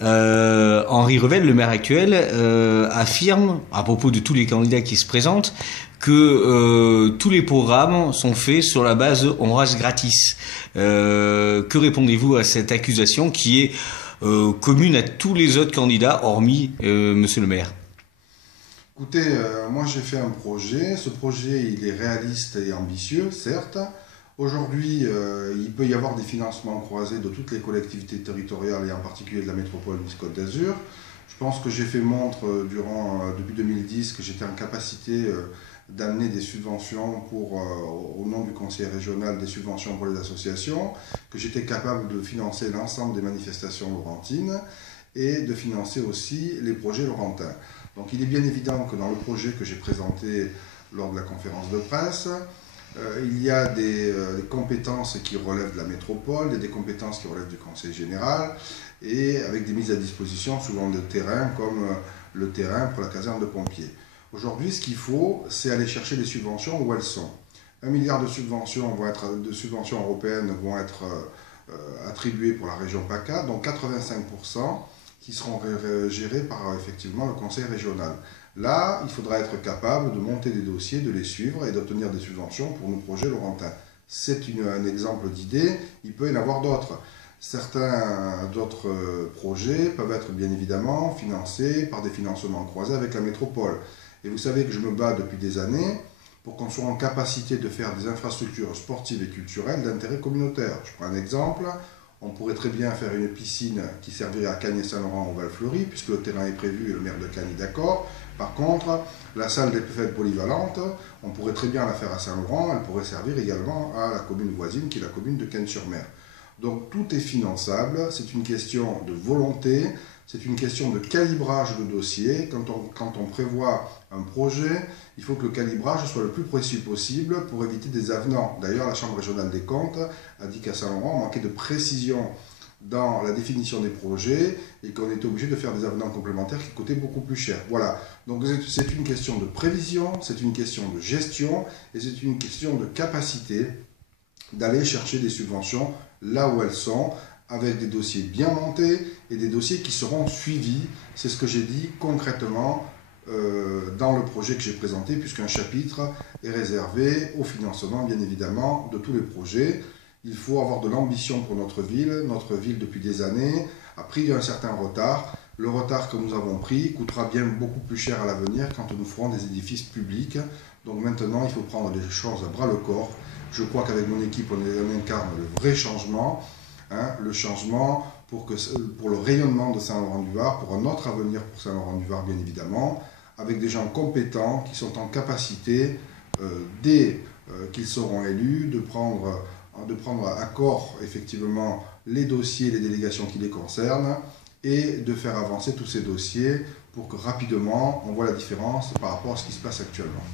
Henri Revel, le maire actuel, affirme, à propos de tous les candidats qui se présentent, que tous les programmes sont faits sur la base de on rase gratis. Que répondez-vous à cette accusation qui est commune à tous les autres candidats, hormis Monsieur le maire? Écoutez, moi j'ai fait un projet. Ce projet, il est réaliste et ambitieux, certes. Aujourd'hui, il peut y avoir des financements croisés de toutes les collectivités territoriales et en particulier de la métropole du Côte d'Azur. Je pense que j'ai fait montre depuis 2010 que j'étais en capacité d'amener des subventions au nom du conseil régional, des subventions pour les associations, que j'étais capable de financer l'ensemble des manifestations laurentines et de financer aussi les projets laurentins. Donc il est bien évident que dans le projet que j'ai présenté lors de la conférence de presse, il y a des compétences qui relèvent de la métropole, il y a des compétences qui relèvent du conseil général, et avec des mises à disposition souvent de terrain, comme le terrain pour la caserne de pompiers. Aujourd'hui, ce qu'il faut, c'est aller chercher les subventions où elles sont. 1 milliard de subventions, de subventions européennes vont être attribuées pour la région PACA, dont 85% qui seront gérés par effectivement le conseil régional. Là, il faudra être capable de monter des dossiers, de les suivre et d'obtenir des subventions pour nos projets laurentins. C'est un exemple d'idée, il peut y en avoir d'autres. Certains d'autres projets peuvent être bien évidemment financés par des financements croisés avec la métropole. Et vous savez que je me bats depuis des années pour qu'on soit en capacité de faire des infrastructures sportives et culturelles d'intérêt communautaire. Je prends un exemple. On pourrait très bien faire une piscine qui servirait à Cagnes-Saint-Laurent au Val-Fleury, puisque le terrain est prévu et le maire de Cagnes est d'accord. Par contre, la salle des fêtes polyvalente, on pourrait très bien la faire à Saint-Laurent, elle pourrait servir également à la commune voisine, qui est la commune de Cagnes-sur-Mer. Donc tout est finançable, c'est une question de volonté, c'est une question de calibrage de dossier. Quand on prévoit un projet, il faut que le calibrage soit le plus précis possible pour éviter des avenants. D'ailleurs, la Chambre régionale des comptes a dit qu'à Saint-Laurent, on manquait de précision dans la définition des projets et qu'on était obligé de faire des avenants complémentaires qui coûtaient beaucoup plus cher. Voilà, donc c'est une question de prévision, c'est une question de gestion et c'est une question de capacité d'aller chercher des subventions là où elles sont, avec des dossiers bien montés et des dossiers qui seront suivis. C'est ce que j'ai dit concrètement dans le projet que j'ai présenté, puisqu'un chapitre est réservé au financement, bien évidemment, de tous les projets. Il faut avoir de l'ambition pour notre ville. Notre ville, depuis des années, a pris un certain retard. Le retard que nous avons pris coûtera bien beaucoup plus cher à l'avenir quand nous ferons des édifices publics. Donc maintenant, il faut prendre les choses à bras-le-corps. Je crois qu'avec mon équipe, on incarne le vrai changement. Le changement pour le rayonnement de Saint-Laurent-du-Var, pour un autre avenir pour Saint-Laurent-du-Var, bien évidemment, avec des gens compétents qui sont en capacité, dès qu'ils seront élus, de prendre à corps effectivement les dossiers, les délégations qui les concernent et de faire avancer tous ces dossiers pour que rapidement on voit la différence par rapport à ce qui se passe actuellement.